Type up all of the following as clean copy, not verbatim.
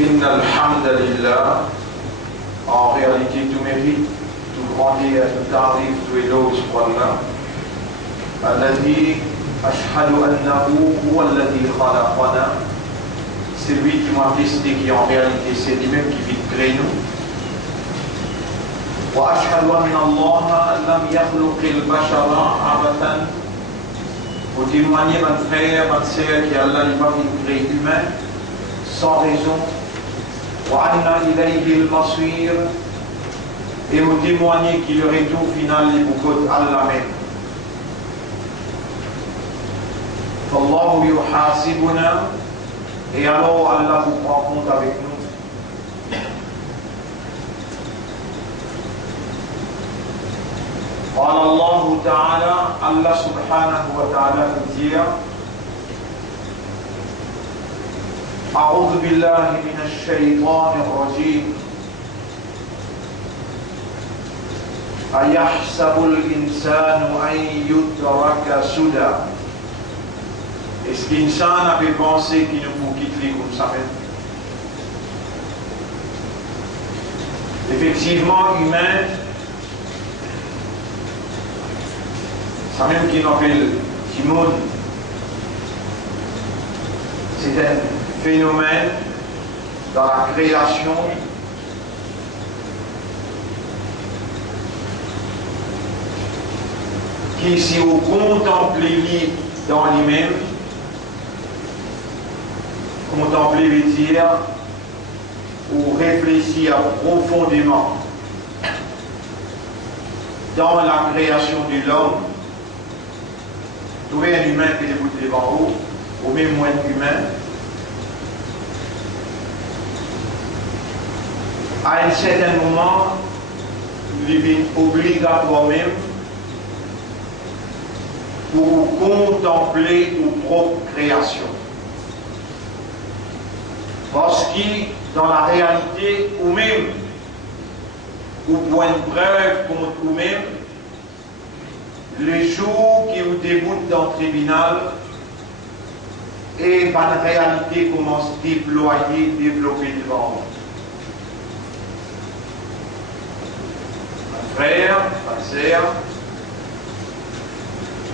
إن الحمد لله, en réalité tout mérite, tout grandeur, tout tarif, tout éloge pour Allah. الذي أشهد أنه هو الذي خلقنا, c'est lui qui m'a testé, qui en réalité c'est lui-même qui vit créer nous. وأشهد أن الله لم يخلق البشر عبثا, pour témoigner mon frère, ma sœur, qui Allah n'est pas créé humain sans raison. وأن إليه المصير, et vous témoignez qu'il le retour final est pour Allah même. فالله يحاسبنا, et alors Allah vous prend compte avec nous. قال الله تعالى, Allah subhanahu wa ta'ala nous dit: أعوذ بالله من الشيطان الرجيم أيحسب الإنسان أن يترك سدى. Est-ce qu'insan avait pensé qu'il ne faut quitter comme ça même? Effectivement, humain, ça même qu'il appelle Timon, c'est un phénomène dans la création qui, si vous contemplez dans lui-même, contempler veut dire ou réfléchir profondément dans la création de l'homme. Trouver un humain qui débute devant vous, ou même moins humain, à un certain moment, il est obligatoire même pour contempler vos propres créations. Parce que dans la réalité, ou même, ou point de preuve contre vous-même, le jour qui vous débute dans le tribunal, et la réalité commence à déployer, développer devant vous. Mon frère, ma sœur,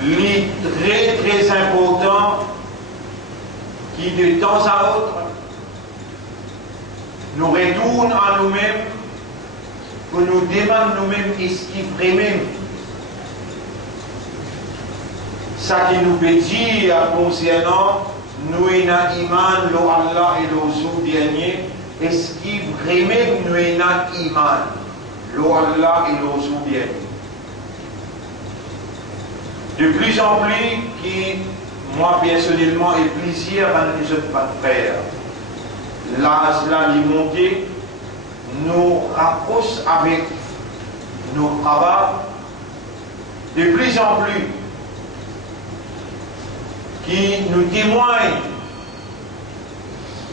il est très important qui de temps à autre nous retourne à nous-mêmes pour nous demander nous-mêmes est-ce qu'il vraiment ça qui nous peut dire concernant nous et na iman lo Allah et le jour dernier, est-ce qu'il vraiment nous et na iman lo Allah et le jour dernier? De plus en plus qui moi personnellement et plaisir à les autres frères, là l'alimenté nous rapproche avec nos travaux de plus en plus qui nous témoignent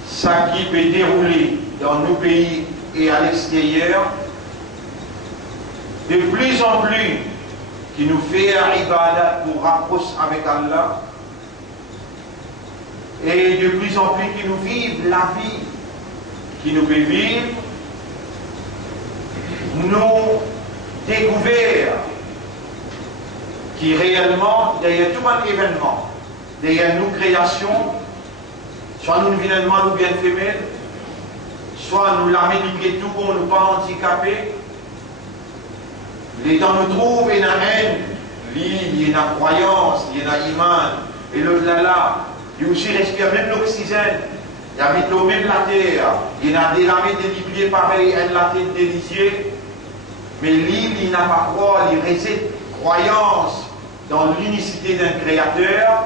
ce qui peut dérouler dans nos pays et à l'extérieur, de plus en plus qui nous fait un ibadat pour rapprocher avec Allah, et de plus en plus qui nous vivent la vie, qui nous fait vivre, nous découvrir qui réellement, derrière tout un événement, derrière nos créations, soit nous événements nous bien femelles, soit nous l'armée du tout pour nous pas handicapés, les temps nous trouvent et la haine, il y a une croyance, il y a une iman, et l'au-delà, il y a aussi respire même l'oxygène, il y a même la terre, il y a des lames des pieds pareils, elle la tête délicieux, mais l'île, il n'a pas croire, il réside croyance dans l'unicité d'un créateur.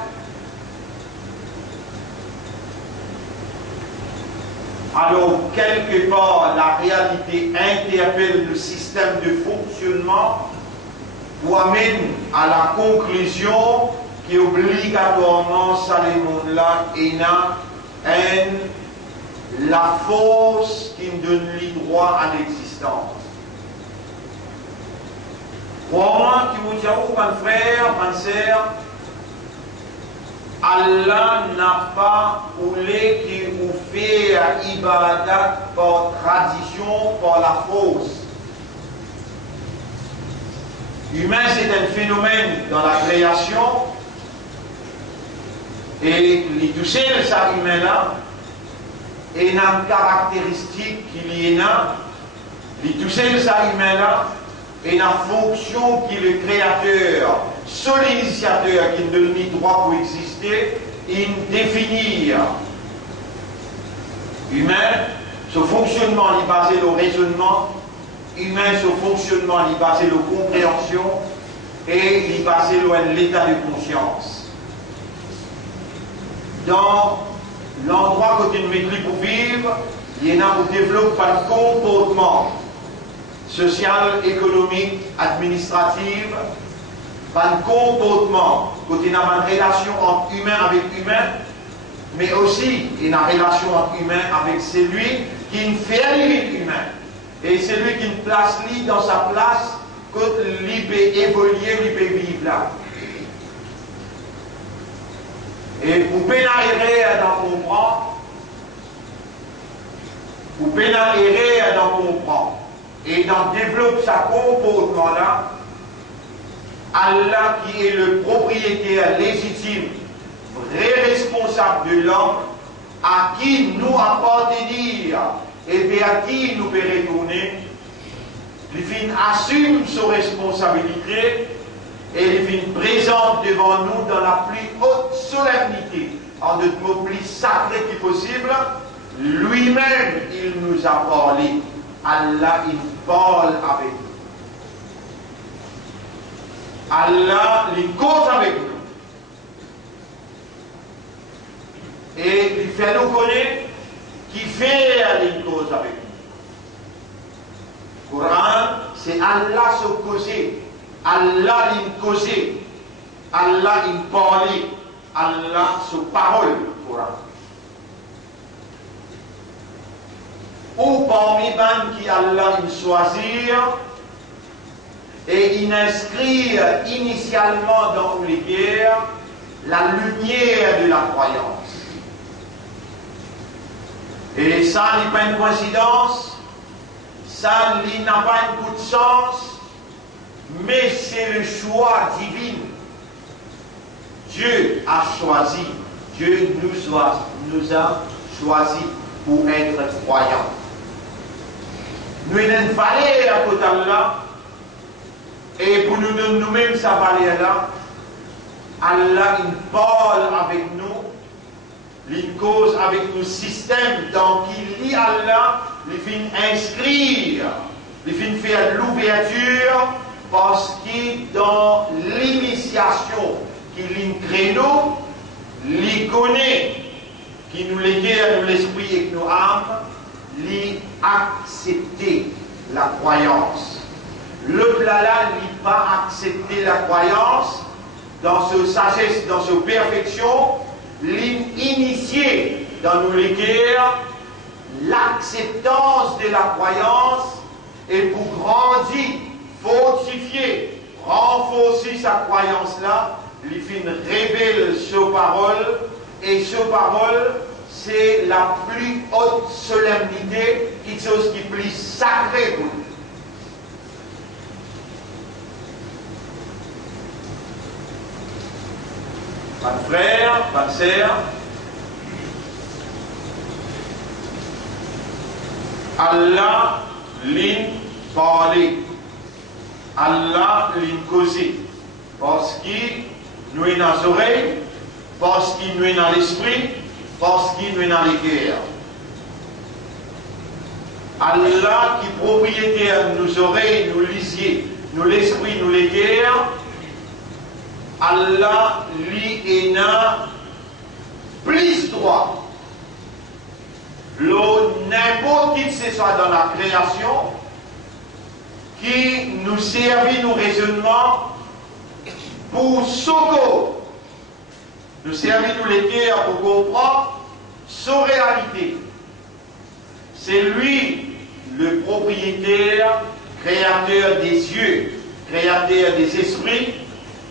Alors, quelque part, la réalité interpelle le système de fonctionnement pour amener à la conclusion qu'obligatoirement, ça les mondes-là, il y a la force qui me donne le droit à l'existence. Pour moi, qui vous dit, oh, mon frère, ma sœur, Allah n'a pas voulu qu'il vous fasse ibadat par tradition, par la force. Humain, c'est un phénomène dans la création, et les toucher ça humain là, et une caractéristique qu'il y a, les toucher ça humain là, et une fonction qui le créateur, seul initiateur qui ne donne ni droit pour exister, il définit. Humain, ce fonctionnement est basé sur le raisonnement, humain, ce fonctionnement est basé sur la compréhension et il est basé sur l'état de conscience. Dans l'endroit que tu nous maîtrises pour vivre, il y en a qui développent un comportement social, économique, administratif, un comportement, quand il y a une relation entre humain avec humain, mais aussi il y a une relation entre humain avec celui qui fait lui humain. Et celui qui place lui dans sa place, quand lui peut évoluer, lui peut vivre là. Et pour pénérer dans comprendre, pour pénérer dans comprendre, et dans développer sa comportement là, Allah qui est le propriétaire légitime, vrai responsable de l'homme, à qui nous appartenir et vers qui nous peut retourner, il assume ses responsabilités et il présente devant nous dans la plus haute solennité, en notre mot plus sacré que possible, lui-même il nous a parlé. Allah il parle avec nous. Allah il cause avec nous. Et il fait nous connaître qui fait une cause avec nous. Le Coran, c'est Allah se causer, Allah il causer, Allah il parler, Allah se parole, le Coran. Ou parmi les qui Allah il choisit et il inscrit initialement dans les guerres la lumière de la croyance. Et ça n'est pas une coïncidence, ça n'a pas un coup de sens, mais c'est le choix divin. Dieu a choisi, Dieu nous a choisi pour être croyants. Nous avons une valeur à côté de là, et pour nous-mêmes, sa valeur-là, Allah il parle avec nous. Il cause avec nos systèmes, donc il lit Allah, il fait inscrire, il fait faire l'ouverture, parce que dans l'initiation qu'il crée nous, il connaît, qui nous l'éguère, nous l'esprit et nos âmes, il accepter la croyance. Le plat-là, il pas accepter la croyance dans ce sagesse, dans ce perfection, l'initier dans nos guerres l'acceptance de la croyance et pour grandir, fortifier, renforcer sa croyance-là, il fait révèle ce parole et ce parole c'est la plus haute solennité, quelque chose qui est plus sacré pour nous. Pas de frère, pas de sœur. Allah l'in parler. Allah l'in causer. Parce qu'il nous est dans les oreilles, parce qu'il nous est dans l'esprit, parce qu'il nous est dans les cœurs. Allah qui propriétaire de nos oreilles, nous lisiers, nous l'esprit, nous les cœurs. Allah lui a plus droit. N'importe qui que ce soit dans la création qui nous servit nos raisonnements pour sauver, nous servit nous les cœurs pour comprendre sa réalité. C'est lui le propriétaire, créateur des yeux, créateur des esprits,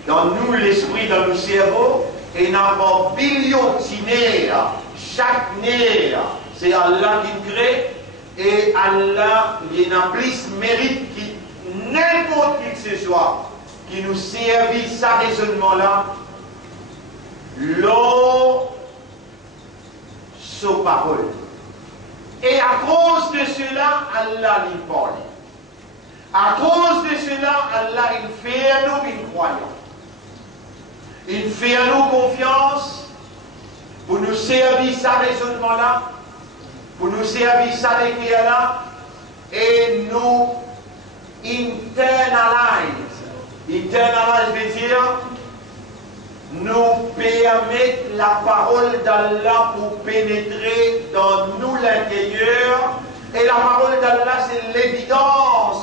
dans nous l'esprit, dans nos cerveaux, Et n'a pas billiontinaire, chaque nerf, c'est Allah qui crée, et Allah, il a plus mérite que n'importe qui que ce soit, qui nous servit ce raisonnement-là, l'eau, sa parole. Et à cause de cela, Allah lui parle. À cause de cela, Allah, il fait à nous une croyance. Il fait à nous confiance pour nous servir ce raisonnement-là, pour nous servir ce décret-là, et nous internalise. Internalise veut dire nous permettre la parole d'Allah pour pénétrer dans nous l'intérieur. Et la parole d'Allah, c'est l'évidence.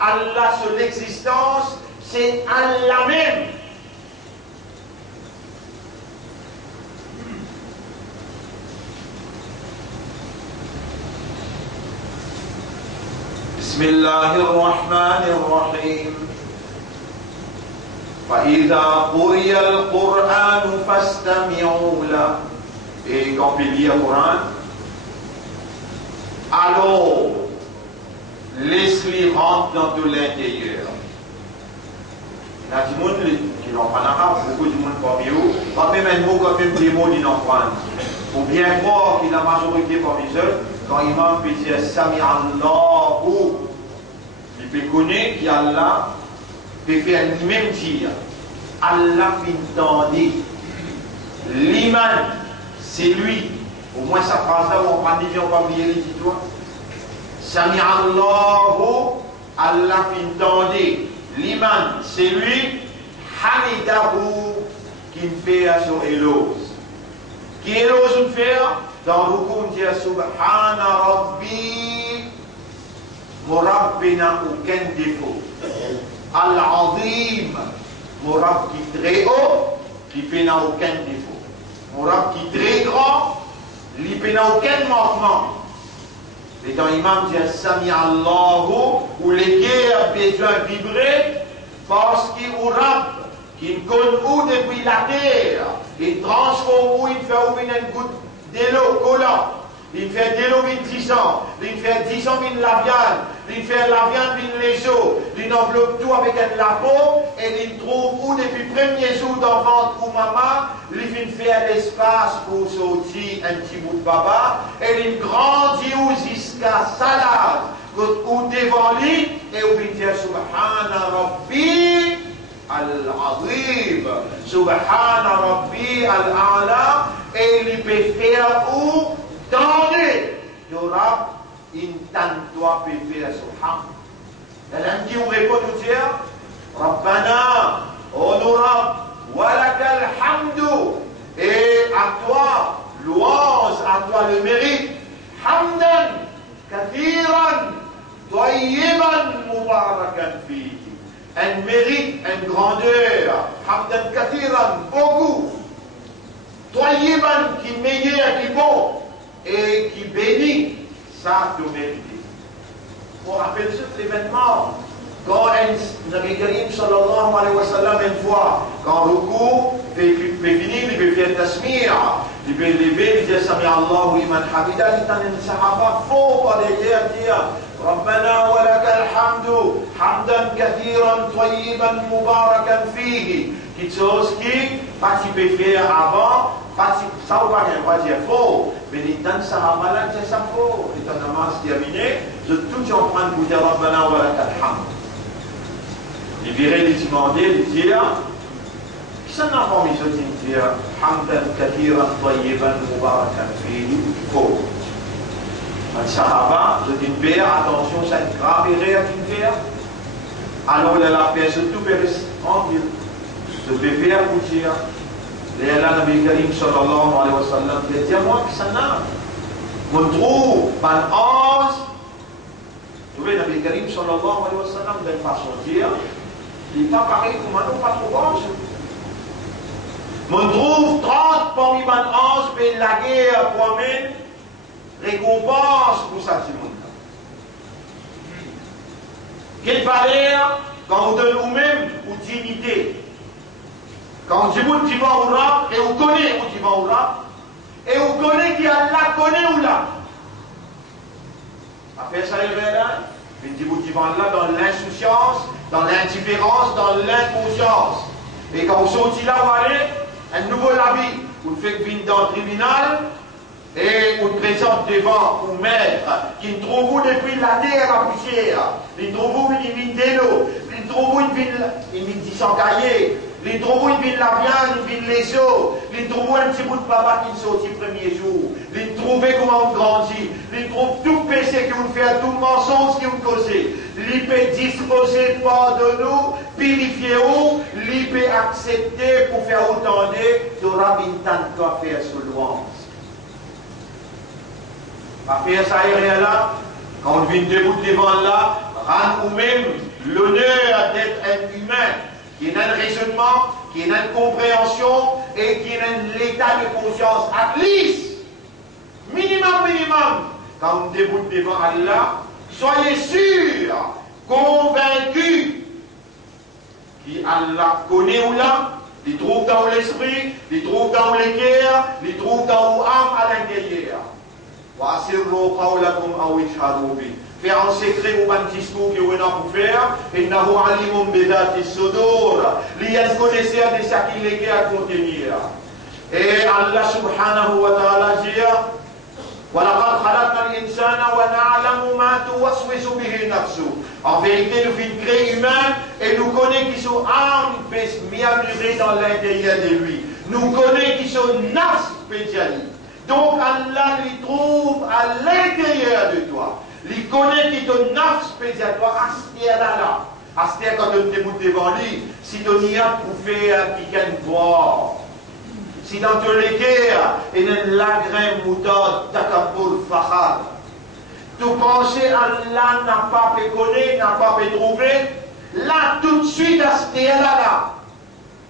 Allah sur l'existence, c'est Allah même. Bismillahirrahmanirrahim. فإذا قرئ القرآن فاستمعوا له. Et quand il lit le Coran, alors laisse-les rentrer dans tout l'intérieur. Il y a du monde qui n'en parle pas, beaucoup de monde parmi eux, pas même un mot comme des mots qui n'en parlent. Pour bien croire que la majorité parmi eux, quand l'imam peut dire Sami Allahu, il peut connaître qu'Allah peut faire lui-même dire Allah m'entendait. L'iman, c'est lui. Au moins sa phrase-là, on va dire, on va oublier les titres. Sami Allahu, Allah m'entendait. L'iman, c'est lui. Hamidahu, qui me fait à son éloge. Qui éloge me fait dans le coup, on dit Subhana Rabbi, mon Rabbi n'a aucun défaut. Al-Azim, mon Rabb qui est très haut, qui fait n'a aucun défaut. Mon Rabb qui est très grand, il fait n'a aucun manquement. Et dans l'imam dit Sami Allahu, où les guerres ont besoin de vibrer, parce qu'il est au Rabb, qui connaît où depuis la terre, il transforme où il fait où une goutte d'eau collant. Il fait de l'eau 10 ans, il fait 10 ans la viande, il fait la viande les os, il enveloppe tout avec la peau et il trouve où depuis le premier jour dans le ventre ou maman, il fait l'espace pour sortir un petit bout de baba et il grandit jusqu'à salade, ou devant lui et où il dit Subhana Rabbi Al-Azim, Subhana Rabbi Al-Ala, et il peut faire où tendez, Yorab, intan-toi péfé à Subhan. Elle dit, on répond nous dire, Rabbana, honorab, walakal hamdu, et à toi, louange, à toi le mérite, hamdan, kathiran, tayyiban, mubarakan fihi. Un mérite, une grandeur, hamdan kathiran, beaucoup, tayyiban, qui meilleur, qui bon, et qui bénit, ça te mérite. On rappelle cet événement, quand Nabi Karim sallallahu alayhi wa sallam une fois, quand le coup fait finir, il peut faire tasmir, il peut lever, il dit Sami Allahu liman hamida, il t'en est un sahaba faux par derrière dire ربنا ولك الحمد حمدا كثيرا طيبا مباركا فيه. Quelque chose qui, pas tu peux faire avant, ça ou pas dire faux, mais les temps ça a malade, c'est ça faux. Les temps namaz terminé, je tout en train de vous dire Rabbana wa lakal hamd. Il virait lui demander, lui dire, ça n'a pas mis ce dire hamdan kathiran tayyiban mubarakan fihi, faux. Un sahaba, je dis père, attention, c'est une grave erreur d'une père. Alors il a la paix, surtout tranquille. Je vais faire pour dire. Et là, Nabi Karim sallallahu alayhi wa sallam dit, dis-moi que ça n'a. On trouve un ange. Vous voyez, Nabi Karim sallallahu alayhi wa sallam, d'une façon de dire, il n'est pas pareil comme un autre, pas trop ange. On trouve 30 parmi les anges, mais la guerre promène récompense pour ça, tout le monde. Quelle valeur quand vous donnez vous-même ou dignité? Quand je vous dis au rap, et vous connaissez où tu vas au rap, et vous connaissez qui Allah connaît ou là. Après ça, il est là. Je vous dis là dans l'insouciance, dans l'indifférence, dans l'inconscience. Et quand vous sortez là, vous allez, un nouveau avis. Vous faites venir dans le tribunal, et vous présente devant vous maître, qui ne trouve depuis la terre à la poussière, il trouve une ville d'élo, il trouve une ville dissencaillée, il trouve une ville la viande, une ville les os, il trouve un petit bout de papa qui sortit le premier jour, il trouve comment on grandit, il trouve tout péché que vous faites, tout mensonge que vous causez, il peut disposer de nous, purifier-vous, il peut accepter pour faire autant de rabbin doit faire sous louange. Après ça, il y a là, quand on vient debout devant là, rend ou même l'honneur d'être un humain, qui a un raisonnement, qui a une compréhension et qui a un état de conscience, at least, minimum, quand on debout devant Allah, soyez sûrs, convaincus, qu'Allah connaît ou là, il trouve dans l'esprit, il trouve dans les cœurs, il trouve dans l'âme à l'intérieur. Faire en secret ou un discours que vous avez faire, et nous avons alimum bedat et sodor, il y a un connaisseur de ce qu'il est à contenir. Et Allah subhanahu wa ta'ala dit, وَلَقَدْ خَلَقْنَا الْإِنسَانَ وَنَعْلَمُ مَا تُوَسْوِسُ بِهِ نَفْسُهُ. En vérité, nous sommes créés humains et nous connaissons qui sont âmes murmurées dans l'intérieur de lui. Nous connaissons qui sont nas spécialistes. Donc Allah lui trouve à l'intérieur de toi. Il connaît qui te naf spécial toi, Astia là. Astia quand tu te debout devant lui, si tu n'y as pour faire piquer une voix. Si dans ton léguer, il y a un lagrin moutarde, takabur fahad. Tu penses Allah n'a pas pu connaître, n'a pas pu trouver, là tout de suite Astia là.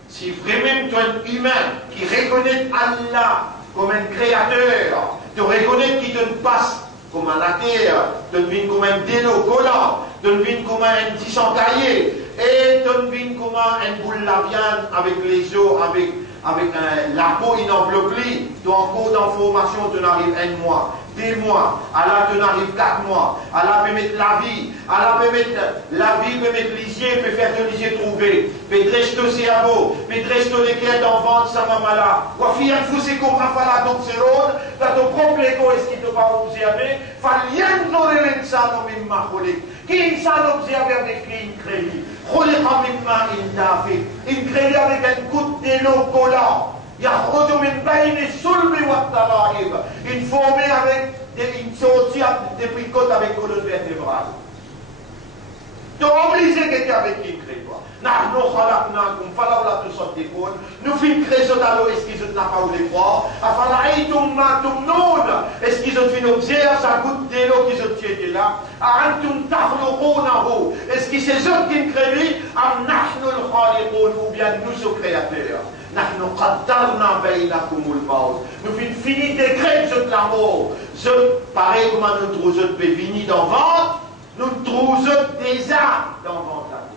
Si vraiment tu es un humain qui reconnaît Allah comme un créateur, tu reconnais qu'il te passe comme un la terre, te devine comme un délo collant, te devine comme un dissencaillé, et te devine comme un boule la viande avec les os, avec la peau inenveloppée. Tu as encore d'informations, tu n'arrives un mois, 2 mois, Allah tu n'arrives 4 mois, Allah peut mettre la vie, Allah peut mettre la vie, peut mettre l'isier, peut faire que l'isier trouver, peut dresser ton cerveau, peut dresser ton éclair d'enfant, sa maman là. Wafi un fou c'est comme Rafala donc c'est l'autre, dans ton propre écho, est-ce qu'il ne t'a pas observé? Falien n'aurait l'insan au même macholik. Qui insan observé avec qui il crée? Cholik en même main il t'a fait. Il crée avec un coup d'élo collant. يخرج من بين الصلب والترائب. Une formée avec une sortie des picotes avec colonne vertébrale. Tu es obligé que tu es avec qui crée toi. نحن خلقناكم فلولا تصدقون. Nous فين créé ce talon est-ce qu'ils ont pas ou les croire. أفرأيتم ما تمنون. Est-ce qu'ils ont fait observer sa goutte d'eau qui se tient là. أأنتم تخلقونه. Est-ce que c'est eux qui créent أم نحن الخالقون ou bien nous sommes créateurs. نحن قدرنا بينكم الموت. Nous finissons décret de la mort. Pareil comme nous trouvons peut venir dans le ventre, nous trouvons déjà dans le ventre la terre.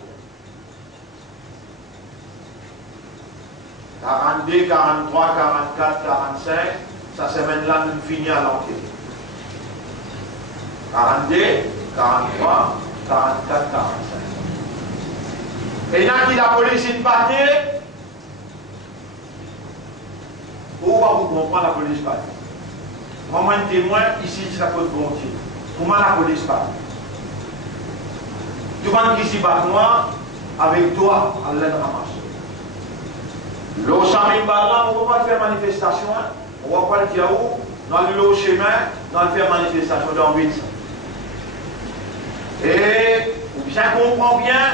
42, 43, 44, 45, ça semaine-là nous finissons à l'enquête. 42, 43, 44, 45. Et là, qui la police est battue. Pourquoi vous comprenez la police pas? Moi, un témoin, ici, c'est la côte volontiers. Comment la police pas? Tu vois qui s'y bat moi, avec toi, Allah le ramasse. L'eau Chamim Barla, on ne va pas faire manifestation, on ne va pas le dire où, dans le chemin, on va faire manifestation dans 8. Et, vous bien comprend bien,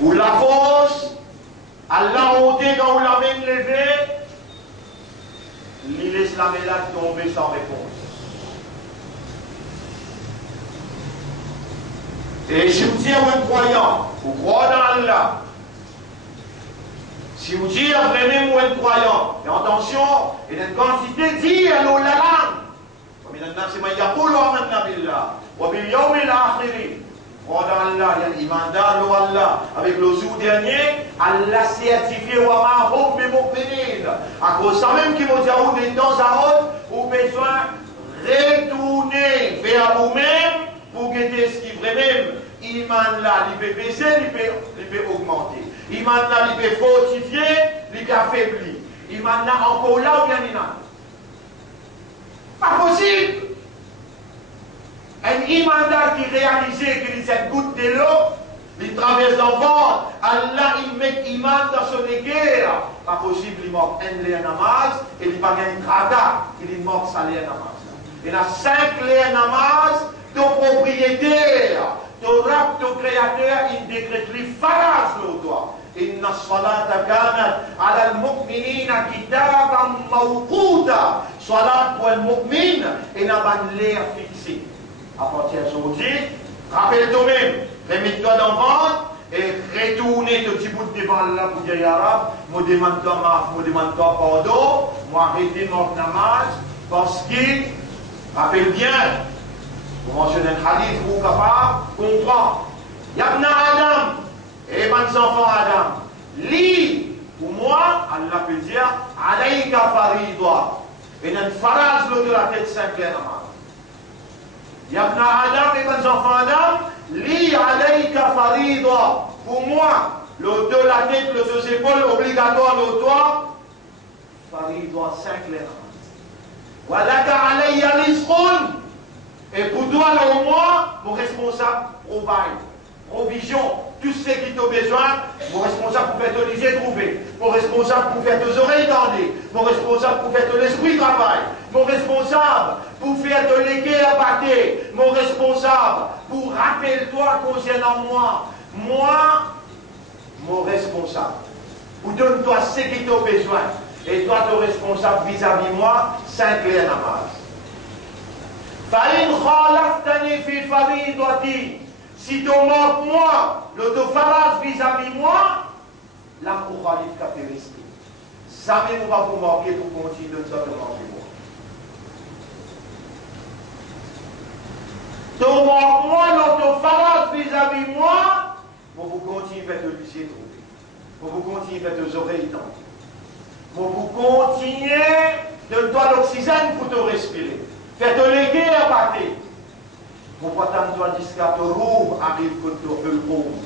où la force, Allah monté quand on l'a même levé, l'islam est là tombé sans réponse. Et si vous dites à un croyant, vous croyez dans Allah, si vous dites vraiment un croyant, et attention, il y a une quantité dit à l'eau la langue. Comme il y a un nassima yaqulu amanna billah, wa bil yawmil akhir. Croyez dans Allah, il y a l'iman dans Allah, avec le jour dernier, Allah certifié wa ma hum mu'minin. À cause ça même qui m'a dit de temps à autre, ou besoin retourner vers vous-même pour guetter ce qui vraiment. Iman là, il peut baisser, il peut augmenter. Iman là, il peut fortifier, il peut affaiblir. Iman là, encore là ou bien il n'a. Pas possible. Un iman là qui réalisait que cette goutte de l'eau, il traverse dans le ventre, Allah il met iman dans son équerre. Pas possible, il manque un lien namaz et il va gagner un tracas, il manque sa lien namaz. Il y a 5 liens namaz de propriétaire, de rap, de créateur, il décrète les faras le doigt. Inna salata kanat ala al-mu'minina kitaban mawquta. Salat pour le mu'min et n'a pas l'air fixé. À partir d'aujourd'hui, rappelle toi-même, remets-toi dans le ventre et retourne ton petit bout de devant là pour dire arabe, me demande-toi pardon, moi arrêtez mon namaz, parce que, rappelle bien, vous mentionnez un hadith, vous capable, comprends. Yabna Adam, et mes enfants Adam, lis, pour moi, Allah peut dire, alayka faridwa, et une phrase de la tête 5 namaz. Yabna Adam et mes enfants Adam, li alayka farida. Pour moi, le de la tête, le deux épaules, obligatoire le toit, farida 5 lettres. Walaka alayya rizqun. Et pour toi, le moi, mon responsable, provide, provision, tout ce qui t'a besoin, mon responsable pour faire te lisez trouver, mon responsable pour faire tes oreilles tendues, mon responsable pour faire ton esprit travail, mon responsable pour faire te léguer à battre, mon responsable pour rappelle-toi concernant moi, mon responsable, pour donne-toi ce qui t'a besoin, et toi ton responsable vis-à-vis moi, 5 clés namaz. Fa'in khalaftani fi faridati. Si tu manques moi, le faras vis-à-vis moi, la khalif caractéristique. Jamais on va vous manquer pour continuer de te manger moi. Tu manques moi, le faras vis-à-vis moi, pour vous continuer à te lycée trouver. Pour vous continuer à te oreilles tendues. Pour vous continuer de toi l'oxygène pour te respirer. Faites te léguer à battre. Pourquoi tant toi jusqu'à te rouvre arrive que tu le pauvre.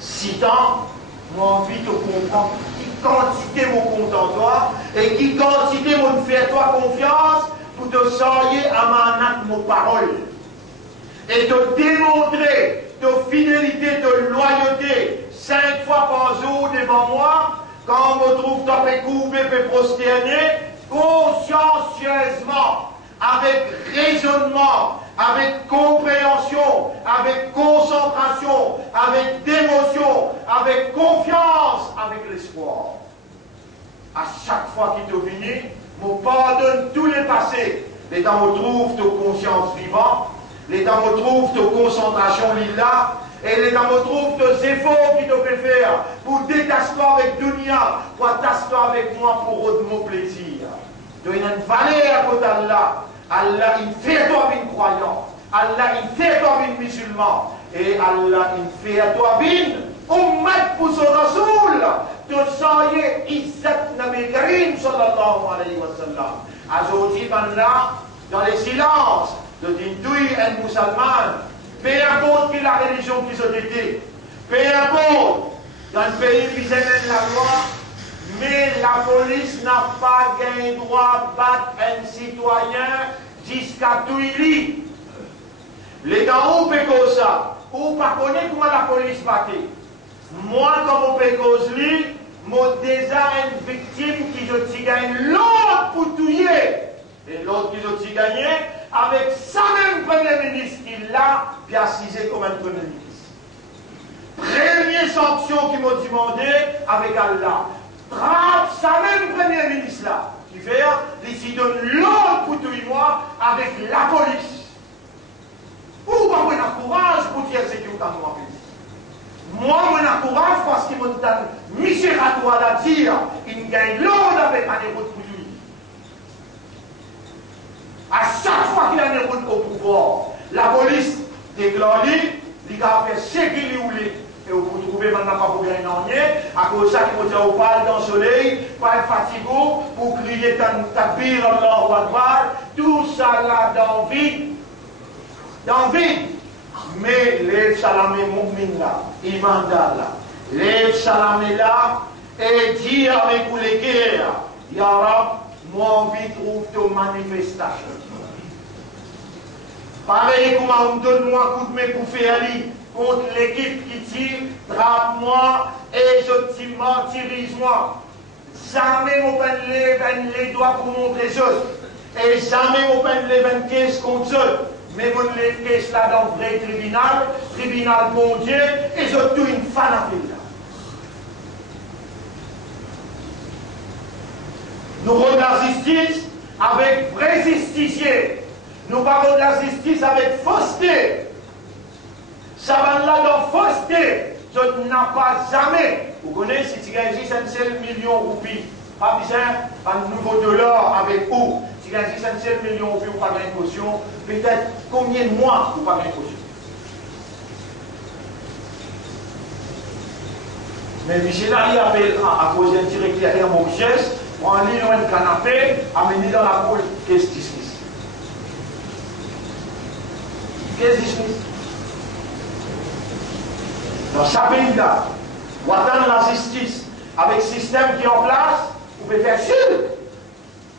Si tant, moi envie de comprendre qui quantité mon compte en toi et qui quantité mon faire toi confiance pour te sailler à ma acte, mon parole. Et te démontrer de fidélité, de loyauté 5 fois par jour devant moi, quand on me trouve toi coupé et prosterné, consciencieusement, avec raisonnement, avec compréhension, avec concentration, avec dévotion, avec confiance, avec l'espoir. À chaque fois qu'il te vient, me pardonne tous les passés. Les temps où trouve ta conscience vivante, les temps où trouve ta concentration lila, et les temps où trouve tes efforts qui te fait faire pour détacher-toi avec Dunia, pour t'asseoir avec moi pour mon plaisir. Tu as une valeur à côté d'Allah. Allah, il fait toi une croyant. Allah, il fait toi une musulman. Et Allah, il fait toi une ummat pour son rasoul. Tu sais, Izzat Nabi Karim sallallahu alayhi wa sallam. Aujourd'hui, là, dans les silences, de Dindoui et musulman, peu importe quelle la religion qu'ils ont été, peu importe, dans le pays qui mène la loi, mais la police n'a pas gagné droit de battre un citoyen jusqu'à tout il lit. Les gens où pécose ça, ou pas connaître comment la police battait. Moi, comme on pécose lui, moi déjà une victime qui je gagne l'autre pour tuer. Et l'autre qui je gagné avec sa même premier ministre qu'il l'a, puis assisé comme un premier ministre. Première sanction qu'il m'a demandé avec Allah. Trappe sa même premier ministre là, qui fait, il donne l'autre pour tuer moi avec la police. Pourquoi moi j'ai courage pour dire ce que vous avez fait? Moi, j'ai courage parce qu'il m'a dit, Michel Ratois l'a dit, il gagne l'autre avec un héros pour lui. À chaque fois qu'il a un héros au pouvoir, la police déclare, il a fait ce qu'il voulait. et vous trouvez maintenant pas pour gagner en à cause de ça qu'il faut parler dans le soleil, pas être fatigué, pour crier takbir, Allahu Akbar, tout ça là dans le vide. Dans le vide. Mais les salamés moumines là, imandal là, les salamés là, et dire avec vous les guerres, Ya Rab, moi envie de trouver ton manifestation. Pareil comme on me donne moi un coup de main pour faire aller contre l'équipe qui tire, drape-moi et je martyrise-moi. Jamais mon peine les doigts pour montrer ça. Et jamais mon peine les caisses contre ça. Mais vous les caisses là dans le vrai tribunal bon Dieu, et je tout une fanatique là. Nous rendons la justice avec vrai justicier. Nous parlons de la justice avec fausseté. Ça va là dans fausseté. Je n'ai pas jamais. Vous connaissez, si tu gagnes un seul million de roupies, pas besoin un nouveau dollar avec vous. Si tu gagnes un seul million de roupies, vous pas gagner caution. Peut-être combien de mois vous pas gagner caution. Mais Michel il appelle à cause d'un directeur à Mauritius, prend l'île ou un canapé, amené dans la cour, qu'est-ce qui se passe? Qu'est-ce qui se passe? Dans chaque pays là, vous attendez la justice avec le système qui est en place, vous pouvez faire seul.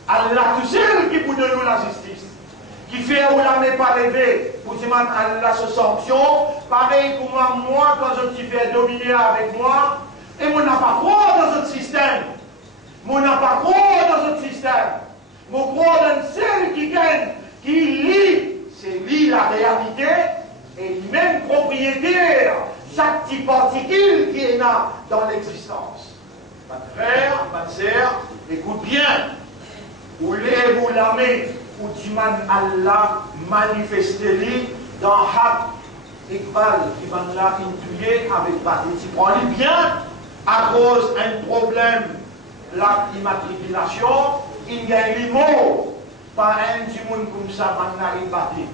Allah tout seul qui vous donne la justice. Qui fait où la met pas levé pour dire Allah se sanction. Pareil pour moi, quand je me fais dominer avec moi, et moi n'a pas croire dans notre système. Moi n'a pas croire dans notre système. Moi croire dans celle qui gagne, qui lit, c'est lit la réalité, et même propriétaire, chaque petit particule qui est là dans l'existence. Votre frère, votre sœur, écoute bien. Ou lève ou la main, ou diman Allah manifestez-lui dans Hak Iqbal qui va là intuyer avec Bati. Tu prends-le bien à cause d'un problème, l'immatriculation, il gagne les mots. Pas un du monde comme ça, maintenant il Bati.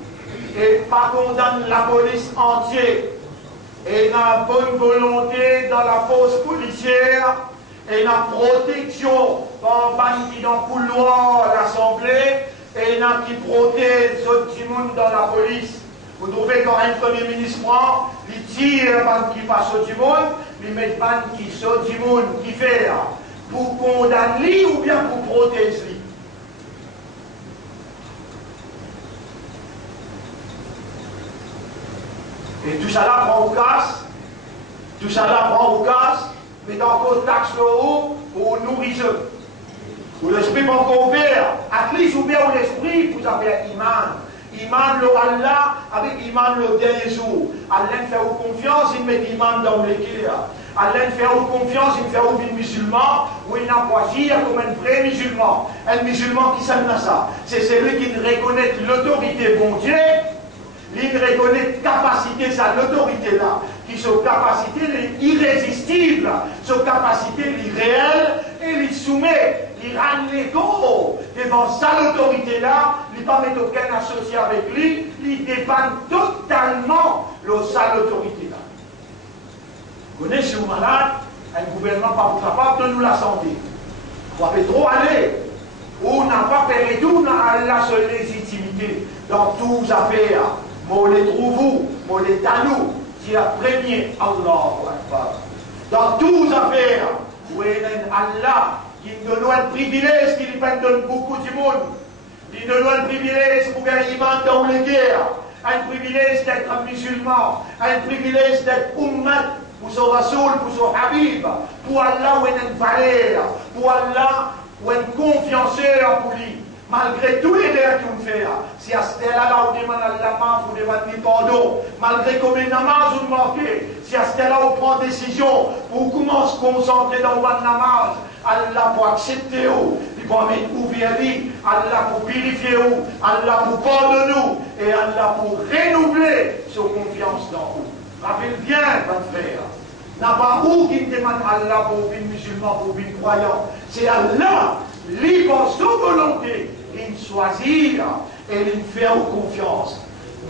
Et pas condamne la police entière. Et la bonne volonté dans la force policière. Et la protection par un qui dans le couloir à l'Assemblée, et un qui protège ce petit monde dans la police. Vous trouvez quand un premier ministre prend, il tire un qui passe au petit monde, il met un qui saute du monde, qui fait pour condamner ou bien pour protéger. Et tout ça là prend au casse, tout ça là prend au casse. Mais encore taxe le haut pour nourrir. Ou l'esprit pas encore ouvert. À least ouvert l'esprit, vous avez iman. Iman le Allah avec iman le dernier jour. Allah fait confiance, il met iman dans l'équilibre. Allah fait confiance, il fait un musulman, ou il n'a pas agir comme un vrai musulman. Un musulman qui s'aime à ça. C'est celui qui reconnaît l'autorité bon Dieu. Il reconnaît capacité, ça, l'autorité là, qui sont capacité irrésistible, sont capacité irréelle, et il soumet, il rend l'ego devant ça, l'autorité là, il ne va pas mettre aucun associé avec lui, il dépend totalement de ça, l'autorité là. Vous connaissez, vous malade, un gouvernement pas capable de nous la santé. On va trop aller. On n'a pas perdu tout, on a la seule légitimité dans toutes les affaires. Moi, les trouve-vous, moi, les talou, c'est la première Allah Akbar. Dans toutes les affaires, où il y a Allah qui nous donne un privilège, qui nous donne beaucoup de monde. Il nous donne un privilège pour gagner iman dans les guerres, un privilège d'être un musulman, un privilège d'être ummat pour son Rasoul, pour son Habib, pour Allah où il y a une valeur, pour Allah où il y a une confiance pour lui. Malgré tous les dégâts qu'on fait, si à ce là on demande à la main, on demande pardon, malgré combien de namaz on manque, si à ce là on prend décision pour commencer à se concentrer dans le namaz, Allah pour accepter, il pour mettre ouvert, Allah pour purifier, Allah pour pardonner, et Allah pour renouveler sa confiance dans vous. Rappelez bien, votre frère, n'a pas où qui demande Allah pour une musulman, pour une croyant, c'est Allah. Libre sa volonté, il choisit et il fait confiance.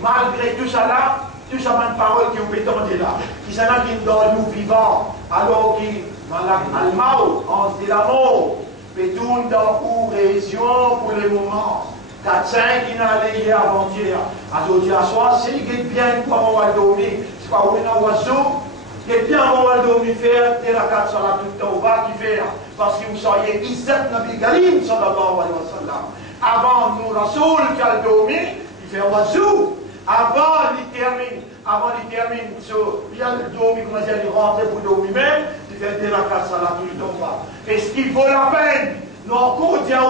Malgré tout ça là, tout ça, une parole qui vous entendez là, qui s'en a qui dans nous vivants, alors qui, dans la mort, en dit la mort, mais tout dans pour région pour le moment. 4-5 qui n'a allé hier avant-hier. Aujourd'hui à soir, c'est bien comment on va dormir. C'est pas où on va oiseau. C'est bien comment on va dormir faire, et la 4 sur la tout le temps, on va qui faire. Parce que vous soyez Izzat Nabi Karim, sallallahu alayhi wa sallam. Avant nous, Rasoul, qui a dormi, il fait oiseau. Avant, il termine, il a dormi, comment dire, il rentre pour dormir même, il fait des rakats sur la tout le temps. Est-ce qu'il vaut la peine? Nous encore dire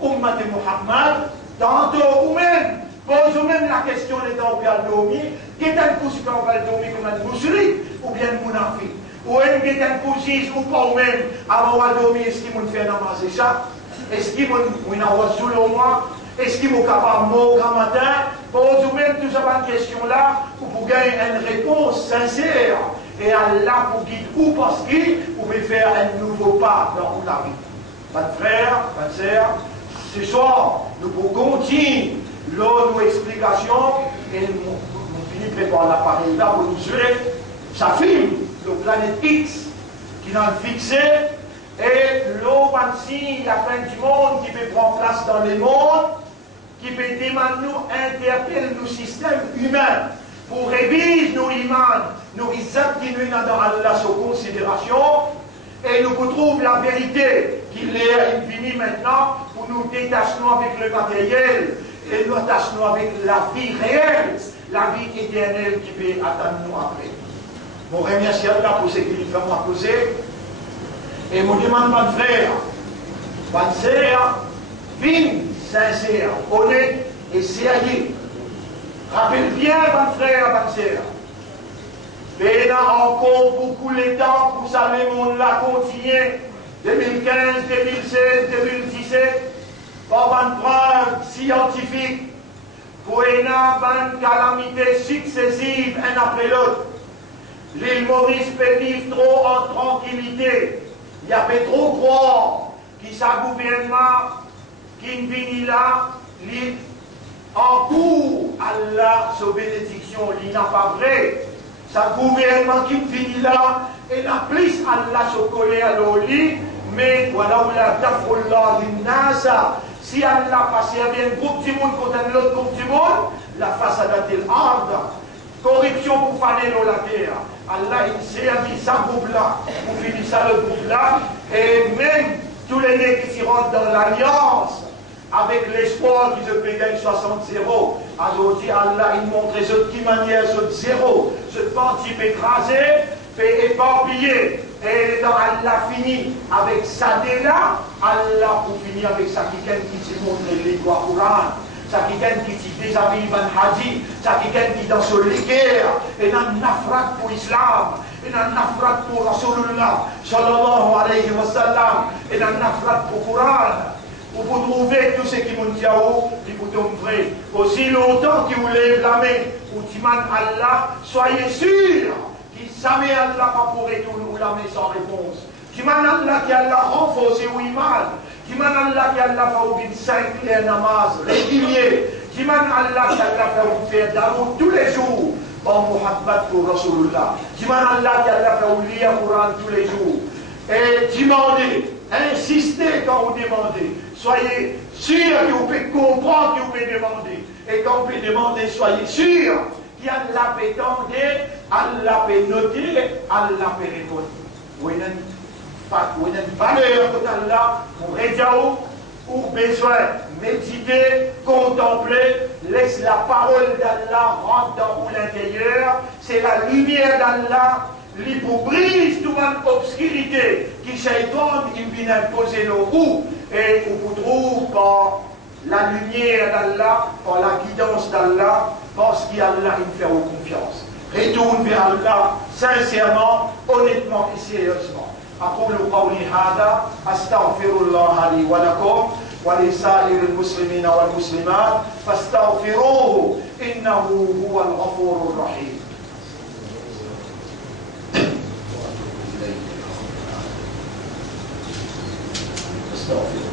où, Ummat Muhammad, tantôt ou même, posez même la question d'étant bien dormi, qu'est-ce qu'on va dormir comme un musulman ou bien un munafiq? Ou un cousin ou pas ou même, avant de dormir, est-ce qu'il m'a fait namazer ça? Est-ce qu'il m'a fait au moins? Est-ce qu'il m'a capable de mourir grand matin? Posez même toutes ces questions-là pour gagner une réponse sincère. Et Allah pour guider ou parce qu'il pouvait faire un nouveau pas dans la vie. Votre frère, votre sœur, ce soir, nous pouvons continuer nos explications et nous finissons par l'appareil là pour nous jouer. Ça filme le planète X qui nous a fixé et l'eau signe la fin du monde qui peut prendre place dans le monde, qui peut demander nous interpeller nos systèmes humains pour réviser nos imams, nos izzat qui nous dans Allah sous considération et nous trouvons la vérité qu'il est infini maintenant pour nous détacher avec le matériel et nous attacher avec la vie réelle, la vie éternelle qui peut attendre nous après. Je remercie Allah pour ce qu'il fait m'a posé et je demande mon frère, votre sœur, fine, sincère, honnête et sérieux. Rappelle bien votre frère, votre sœur. Mais il y a encore beaucoup de temps pour ça, le monde l'a continué. 2015, 2016, 2017, par une preuve scientifique, pour une calamité successive, un après l'autre. L'île Maurice peut vivre trop en tranquillité. Il y a fait trop croire qu'il sa gouvernement qui vient là, en cours, Allah, sa bénédiction, il n'a pas vrai. Sa gouvernement qui vient là, et la plus Allah se coller à l'oli, mais voilà où la tafrullah nasa. Si Allah passe bien un groupe du monde contre un autre groupe du monde, la façade est arde. Corruption pour faner la terre. Allah il servit sa groupe là, pour finir ça le groupe là, et même tous les nez qui s'y rentrent dans l'alliance, avec l'espoir qu'ils se payent 60-0. Aujourd'hui, Allah il montre de qui manière ce zéro, ce parti écrasé, fait éparpiller. Et dans Allah finit avec ça là, Allah pour finir avec ça qui se montre les doigts Coran. Ça qui déshabille Van Hadi, ça qui dans ce l'équerre, et dans nafrat pour l'islam, et dans nafrat pour Rasulullah, sallallahu alayhi wa sallam, et dans nafrat pour Coran. Pour vous trouver tout ce qui m'ont dit à vous, qui vous tombe vrai. Aussi longtemps qu'il vous lève la main, ou Timan Allah, soyez sûr qu'il savait Allah pas pour retourner la main sans réponse. Timan Allah qui Allah renforcé ou iman. Timan Allah qui Allah fait au bin 5 clairs namaz réguliers. Timan Allah qui Allah fait au faire d'amour tous les jours. En Muhammad pour Rasulullah. Timan Allah qui Allah fait au lire Coran tous les jours. Et demandez, insistez quand vous demandez. Soyez sûr que vous pouvez comprendre que vous pouvez demander. Et quand vous pouvez demander, soyez sûr qu'il y a Allah peut tendre, Allah peut noter, Allah peut répondre. Vous avez une valeur de Allah pour rédiao, pour besoin méditer, contempler, laisse la parole d'Allah rentrer dans l'intérieur. C'est la lumière d'Allah. Il vous brise toute une obscurité qui shaitan il vient imposer nos roues et on vous trouve par la lumière d'Allah, par la guidance d'Allah, parce qu'Allah il fait confiance. Retourne vers Allah sincèrement, honnêtement et sérieusement. أقول قولي هذا أستغفر الله لي ولكم ولسائر المسلمين والمسلمات فاستغفروه إنه هو الغفور الرحيم. استغفر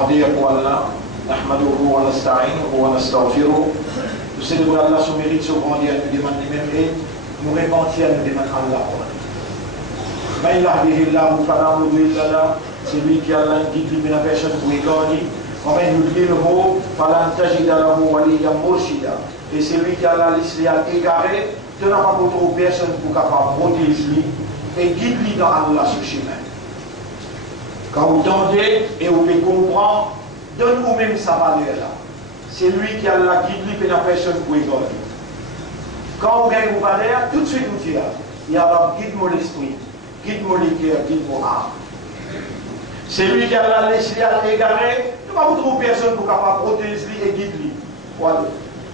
Bandez pour Allah, Nahmaduhu wa nasta'inuhu wa nastaghfiruh. Nous célébrons Allah son mérite, son grand Dieu, nous demandons lui-même et nous repentir, nous demandons Allah pour nous. Mais yahdihillahu fala mudilla lahu, c'est lui qui a guidé la personne pour écorner. On va nous dire le mot, fala tajida lahu waliyan murshida. Et c'est lui qui a l'islam égaré, tu n'as pas pour trop personne pour capable protéger lui et guide-lui dans Allah ce chemin. Quand vous tendez et vous pouvez comprendre, donne vous-même sa valeur là. C'est lui qui a la guide, et la personne pour école. Quand vous gagnez vos valeurs, tout de suite vous dites, il y a guide mon esprit, guide mon cœur, guide mon âme. C'est lui qui a la laissé à égarer, tu ne vas pas vous trouver personne pour capable protéger lui et guide lui. Voilà.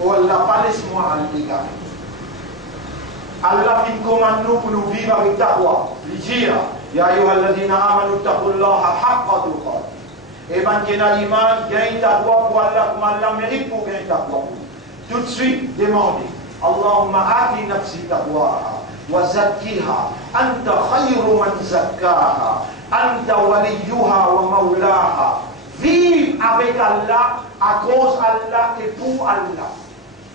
Allah, pas laisse-moi à l'égarer. Allah fin commande nous pour nous vivre avec taqwa. Il dit, Ya ayyuhalladhina amanu taqullaha haqqa tuqatih. Et ben, qui a l'iman, gagne taqwa pour Allah, comme Allah mérite pour gagner taqwa. Tout de suite, demandez. Allahumma ati nafsi taqwaha wa zakkiha anta khayru man zakkaha anta waliyuha wa maulaha. Vive avec Allah, à cause Allah et pour Allah.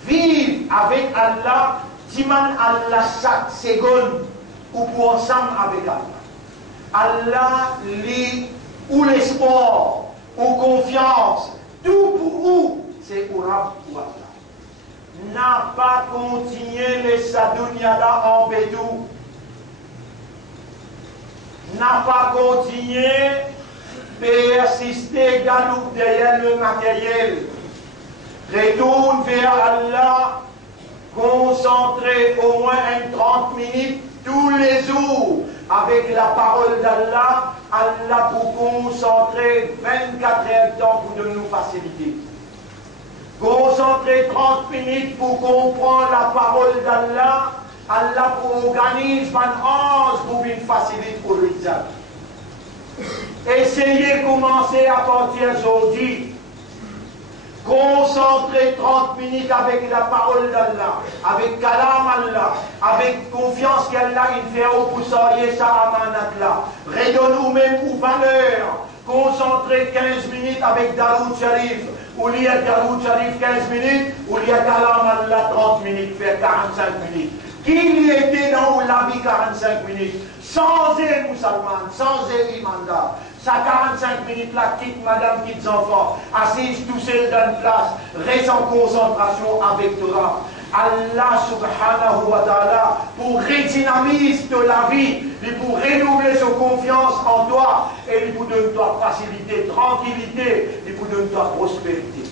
Vive avec Allah, Timan Allah chaque seconde ou pour ensemble avec Allah. Allah lit ou l'espoir ou confiance, tout pour vous, c'est pour Allah. N'a pas continué les sadounia là en bédou. N'a pas continué persister galoupe derrière le matériel. Retourne vers Allah. Concentrez au moins 30 minutes tous les jours avec la parole d'Allah. Allah pour concentrer 24 heures de temps pour de nous faciliter. Concentrez 30 minutes pour comprendre la parole d'Allah. Allah pour organiser 11 pour une facilité pour l'examen. Essayez de commencer à partir d'aujourd'hui. Concentrez 30 minutes avec la parole d'Allah, avec Kalam Allah, avec confiance qu'Allah il fait au poussarier sa amanat là. Redonnez-vous même pour valeur. Concentrez 15 minutes avec Daroud Sharif. Ou lire Daroud Sharif 15 minutes, ou lire Kalam Allah 30 minutes, faire 45 minutes. Qui y était dans la vie 45 minutes? Sans les musulmans, sans les imandats. Ça 45 minutes là, quitte madame, quitte enfants, assise tout seul dans une place, reste en concentration avec Torah. Allah subhanahu wa ta'ala, pour redynamiser la vie, et pour renouveler sa confiance en toi, et il vous donne toi facilité, tranquillité, il vous donne toi prospérité.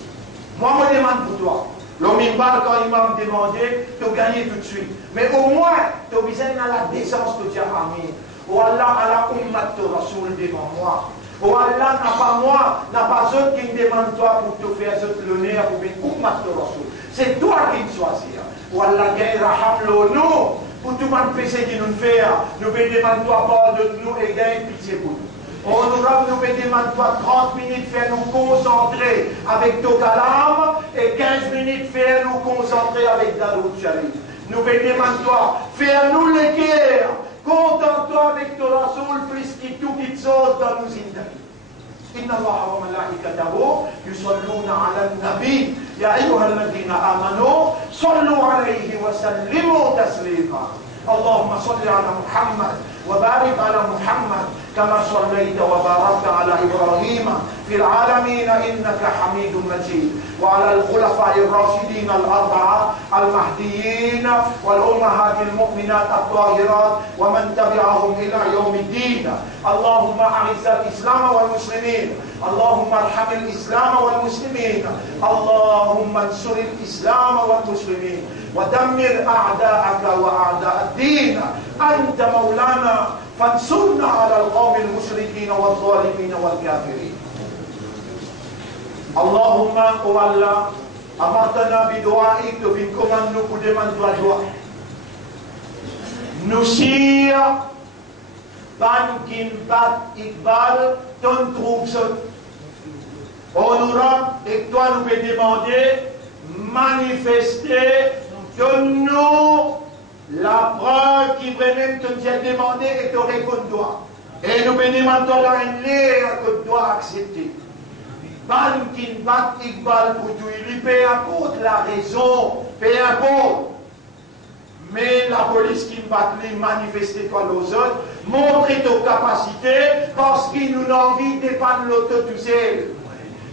Moi, je me demande pour toi. L'homme quand il m'a demandé, tu gagnes tout de suite. Mais au moins, tu as besoin de la décence de dire Amin. Oh Allah, Allah, ummat de Rasoul devant moi. Oh Allah, n'a pas moi, n'a pas eux qui me demandent toi pour te faire l'honneur pour une ummat de Rasoul. C'est toi qui me choisis. Oh Allah, gagne raham nous pour tout le monde péché qui nous fait. Nous demandons toi pardon de nous et gagne pitié pour nous. On nous demande toi 30 minutes faire nous concentrer avec ton kalam et 15 minutes faire nous concentrer avec Daroud Sharif. Nous demandons toi faire nous les guerres. Contente-toi avec ton Rasoul plus que tout qui te saute dans nos indamis. Inna Allah wa malaikatahu yusalluna ala nabi ya ayyuhalladhina amanu sallu alayhi wa sallimu taslima. Allahumma salli ala Muhammad wa barik ala Muhammad كما صليت وباركت على إبراهيم في العالمين إنك حميد مجيد وعلى الخلفاء الراشدين الأربعة المهديين والأمهات المؤمنات الطاهرات ومن تبعهم إلى يوم الدين. اللهم أعز الإسلام والمسلمين. اللهم ارحم الإسلام والمسلمين. اللهم انصر الإسلام والمسلمين ودمر أعداءك وأعداء الدين. أنت مولانا فانصرنا على القوم المشركين والظالمين والكافرين. اللهم أولا أمرتنا بدعائك بكم أن نقدم الدعاء. نشير بان كنبات إقبال تنتروبس. Honorable, et toi nous peut demander, manifester, donne-nous la preuve qui vraiment te tient demandé et te répond toi. Et nous bénissons dans une lettre que tu dois accepter. ban qui bat Iqbal pour tout, il peu importe la raison, peu importe. Mais la police qui bat les manifester toi aux autres, montrer tes capacités parce qu'ils nous ont envie de dépanner l'autre tout seul.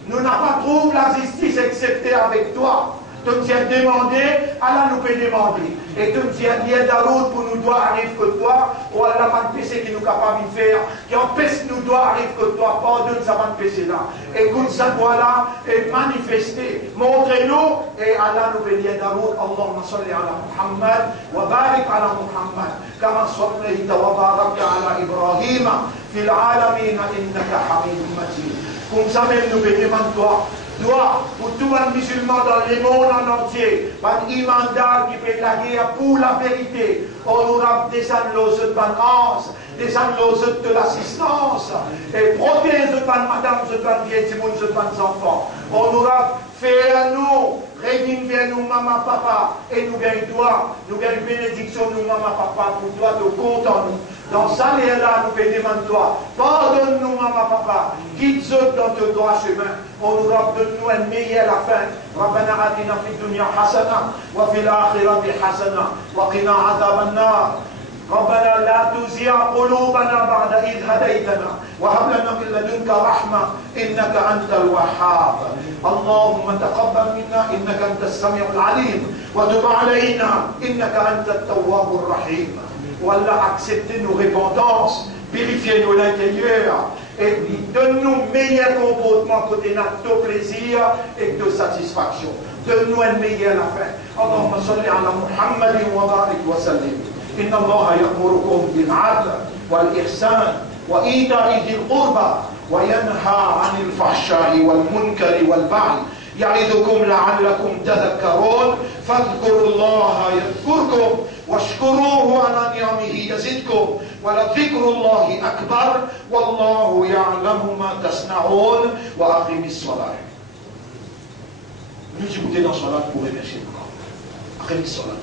Nous n'avons pas trouvé la justice acceptée avec toi. Tu nous as demandé, Allah nous peut demander. Et tu nous as dit à l'autre pour nous doit arriver que toi, ou Allah m'a péché qui nous capable de faire, qui empêche nous doit arriver que toi, pardonne ça m'a péché là. Écoute ça, voilà, et manifester, montrez-nous, et Allah nous peut dire à l'autre, Allahumma salli ala Muhammad, wa barik ala Muhammad, kama sallaita wa barakta ala Ibrahim, fil alamina innaka hamidun majid. Comme ça même nous bénissons toi. Toi, pour tout un musulman dans le monde en entier, un imandal qui fait la guerre pour la vérité, on aura descendu aux autres banques, descendu aux autres de l'assistance, et protège de madame, de vieilles, de enfants. On aura fait à nous, rédigé vers nous, maman, papa, et nous gagnons toi, nous gagnons bénédiction, nous, maman, papa, pour toi, de compte en nous. Dans ça, là, nous demandons toi, pardonne-nous, maman, papa, guide-nous dans ton droit chemin. On nous donne-nous un meilleur la fin. ربنا آتنا في الدنيا حسنة وفي الآخرة حسنة وقنا عذاب النار. ربنا لا تزغ قلوبنا بعد إذ هديتنا وهب لنا من لدنك رحمة إنك أنت الوهاب. اللهم تقبل منا إنك أنت السميع العليم وتب علينا إنك أنت التواب الرحيم. Wallah, acceptez nos repentances, purifiez-nous l'intérieur et donne-nous meilleur comportement côté notre plaisir et de satisfaction. Donne-nous un meilleur la fin. Allahumma salli ala Muhammadin wa barik wa sallim. Inna Allah ya'murukum bil 'adl wal ihsan wa ita'i dhil qurba wa yanha 'anil fahsha'i wal munkari wal baghi. يعظكم لعلكم تذكرون فاذكروا الله يذكركم واشكروه على نعمه يزدكم ولذكر الله أكبر والله يعلم ما تصنعون وأقم الصلاة. Nous écoutons dans la salat pour remercier Allah. أقم الصلاة.